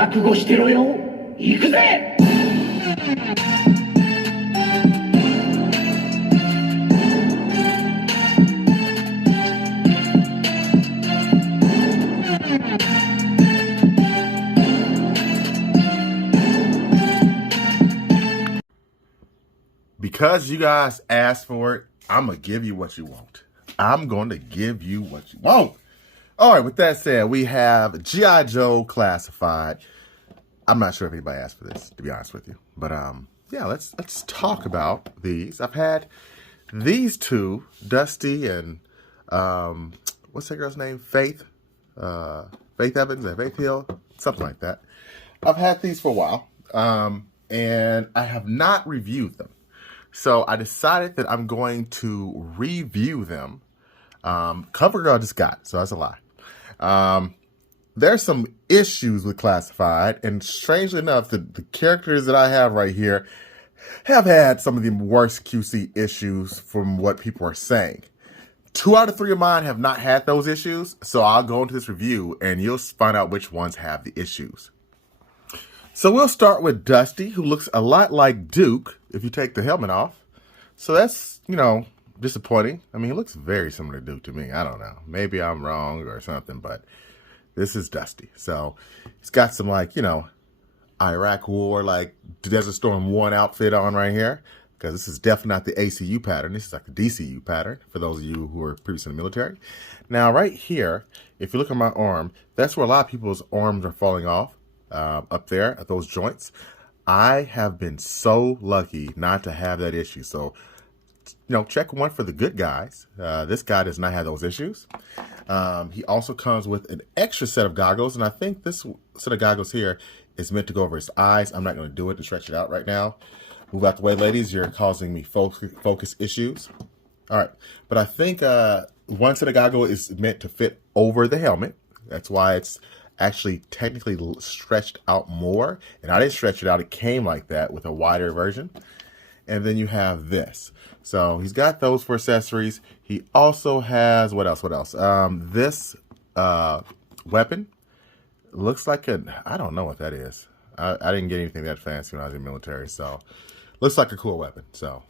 覚悟してろよ。行くぜ。Because you guys asked for it, I'm going to give you what you want. I'm going to give you what you want. All right, with that said, we have G.I. Joe Classified. I'm not sure if anybody asked for this, to be honest with you. But yeah, let's talk about these. I've had these two, Dusty and what's that girl's name? Faith? Faith Evans and Faith Hill? Something like that. I've had these for a while, and I have not reviewed them. So I decided that I'm going to review them. CoverGirl just got, so that's a lie. There's some issues with Classified, and strangely enough, the characters that I have right here have had some of the worst QC issues from what people are saying. 2 out of 3 of mine have not had those issues, so I'll go into this review and you'll find out which ones have the issues. So we'll start with Dusty, who looks a lot like Duke if you take the helmet off. So that's, disappointing. I mean, he looks very similar to Duke to me. I don't know. Maybe I'm wrong or something, but this is Dusty. So he's got some Iraq War, Desert Storm 1 outfit on right here, because this is definitely not the ACU pattern. This is like the DCU pattern for those of you who are previously in the military. Now, right here, if you look at my arm, that's where a lot of people's arms are falling off. Up there at those joints. I have been so lucky not to have that issue. So, check one for the good guys. This guy does not have those issues. He also comes with an extra set of goggles, and I think this set of goggles here is meant to go over his eyes. I'm not going to do it to stretch it out right now. Move out the way, ladies. You're causing me focus issues. All right, but I think one set of goggles is meant to fit over the helmet. That's why it's actually technically stretched out more, and I didn't stretch it out. It came like that with a wider version. And then you have this. So he's got those for accessories. He also has what else? This weapon looks like I don't know what that is. I didn't get anything that fancy when I was in the military, so looks like a cool weapon. So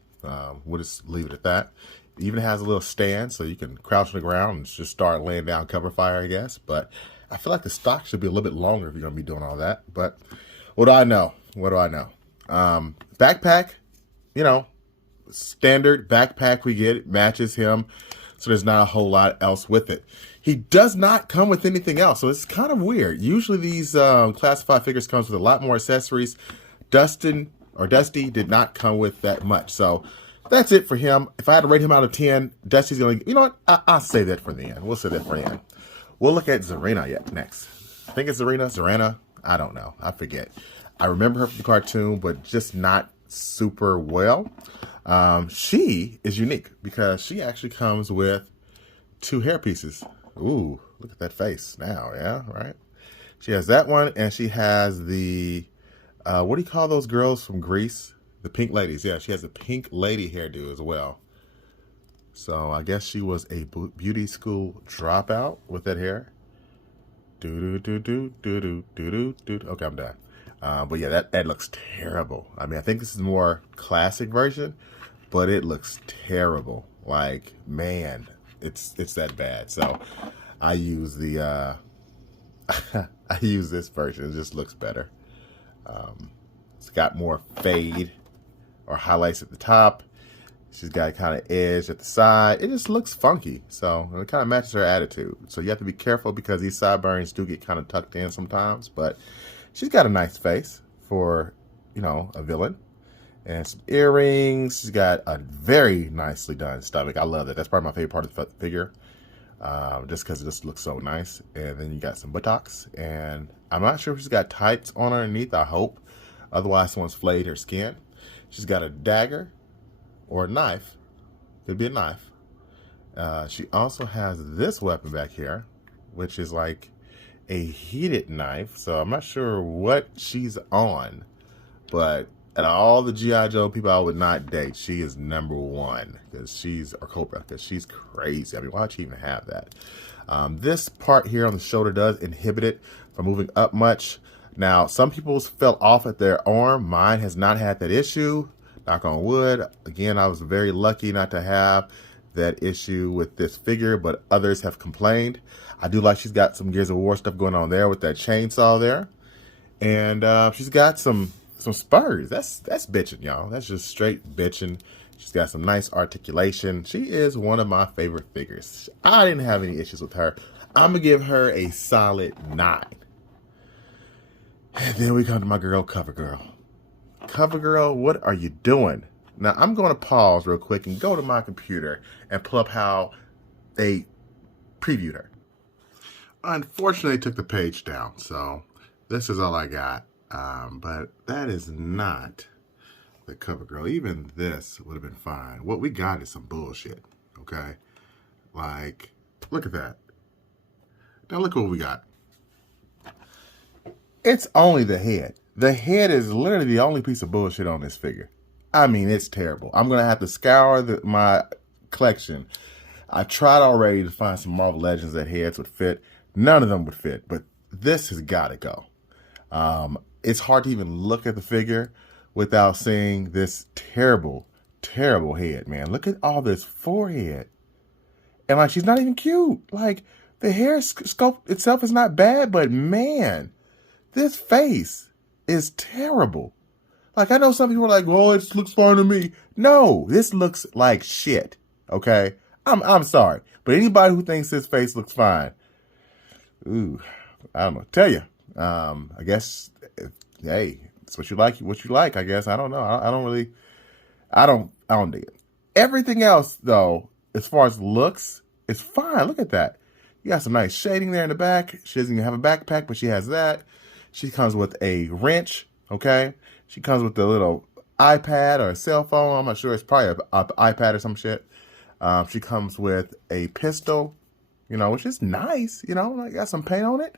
we'll just leave it at that. It even has a little stand so you can crouch on the ground and just start laying down cover fire, I guess. But I feel like the stock should be a little bit longer if you're going to be doing all that. But what do I know? Backpack, standard backpack we get. It matches him. So there's not a whole lot else with it. He does not come with anything else. So it's kind of weird. Usually these Classified figures comes with a lot more accessories. Dusty did not come with that much. So that's it for him. If I had to rate him out of 10, Dusty's going to, I'll say that for the end. We'll say that for the end. We'll look at Zarina next. I think it's Zarina. I don't know. I forget. I remember her from the cartoon, but just not super well. She is unique because she actually comes with 2 hair pieces. Ooh, look at that face now. Yeah, right. She has that one, and she has the, what do you call those girls from Greece? The pink ladies. Yeah, she has a pink lady hairdo as well. So I guess she was a beauty school dropout with that hair. Okay, I'm done. But yeah, that looks terrible. I mean, I think this is the more classic version, but it looks terrible. Like, man, it's that bad. So I use the I use this version. It just looks better. It's got more fade or highlights at the top. She's got a kind of edge at the side. It just looks funky. So it kind of matches her attitude. So you have to be careful because these sideburns do get kind of tucked in sometimes. But she's got a nice face for, a villain. And some earrings. She's got a very nicely done stomach. I love that. That's probably my favorite part of the figure. Just because it just looks so nice. And then you got some buttocks. And I'm not sure if she's got tights on underneath. I hope. Otherwise, someone's flayed her skin. She's got a dagger. Or a knife. Could be a knife. She also has this weapon back here, which is like a heated knife. So I'm not sure what she's on. But out of all the G.I. Joe people I would not date, she is number 1. Or Cobra, because she's crazy. I mean, why'd she even have that? This part here on the shoulder does inhibit it from moving up much. Now, some people's fell off at their arm. Mine has not had that issue. Knock on wood. Again, I was very lucky not to have that issue with this figure, but others have complained. I do like she's got some Gears of War stuff going on there with that chainsaw there. And she's got some spurs. That's bitching, y'all. That's just straight bitching. She's got some nice articulation. She is one of my favorite figures. I didn't have any issues with her. I'm going to give her a solid 9. And then we come to my girl, CoverGirl. CoverGirl, what are you doing? Now, I'm going to pause real quick and go to my computer and pull up how they previewed her. Unfortunately, they took the page down, so this is all I got. But that is not the CoverGirl. Even this would have been fine. What we got is some bullshit, okay? Like, look at that. Now look what we got. It's only the head. The head is literally the only piece of bullshit on this figure. I mean, it's terrible. I'm going to have to scour my collection. I tried already to find some Marvel Legends that heads would fit. None of them would fit, but this has got to go. It's hard to even look at the figure without seeing this terrible, terrible head, man. Look at all this forehead. And, like, she's not even cute. Like, the hair sculpt itself is not bad, but, man, this face is terrible. Like, I know some people are like, well, it looks fine to me. No, this looks like shit, okay? I'm sorry. But anybody who thinks this face looks fine, ooh, I don't know. Tell you. I guess, hey, it's what you like, I guess. I don't know. I don't dig it. Everything else, though, as far as looks, is fine. Look at that. You got some nice shading there in the back. She doesn't even have a backpack, but she has that. She comes with a wrench, okay? She comes with a little iPad or a cell phone. I'm not sure. It's probably an iPad or some shit. She comes with a pistol, you know, which is nice. You know, like got some paint on it.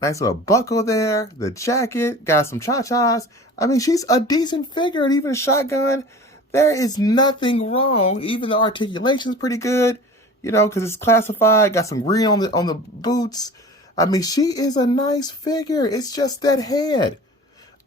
Nice little buckle there. The jacket. Got some cha-chas. I mean, she's a decent figure. And even a shotgun. There is nothing wrong. Even the articulation is pretty good. You know, because it's classified. Got some green on the boots. I mean, she is a nice figure. It's just that head.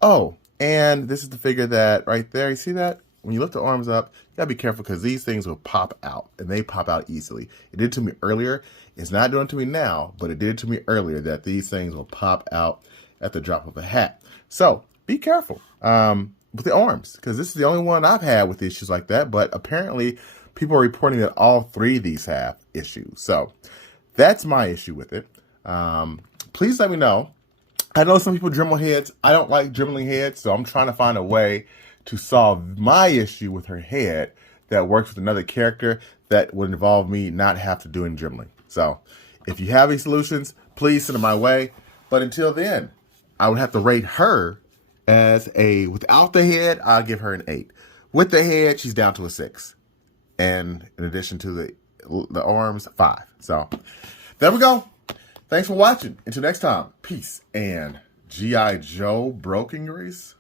Oh, and this is the figure that right there. You see that? When you lift the arms up, you gotta be careful because these things will pop out, and they pop out easily. It did to me earlier. It's not doing it to me now, but it did to me earlier that these things will pop out at the drop of a hat. So be careful with the arms, because this is the only one I've had with issues like that. But apparently, people are reporting that all 3 of these have issues. So that's my issue with it. Please let me know. I know some people Dremel heads. I don't like Dremeling heads, so I'm trying to find a way to solve my issue with her head that works with another character that would involve me not have to do any Dremeling. So if you have any solutions, please send them my way. But until then, I would have to rate her as a, without the head, I'll give her an 8. With the head, she's down to a 6. And in addition to the arms, 5. So there we go. Thanks for watching. Until next time, peace and G.I. Joe broken grease.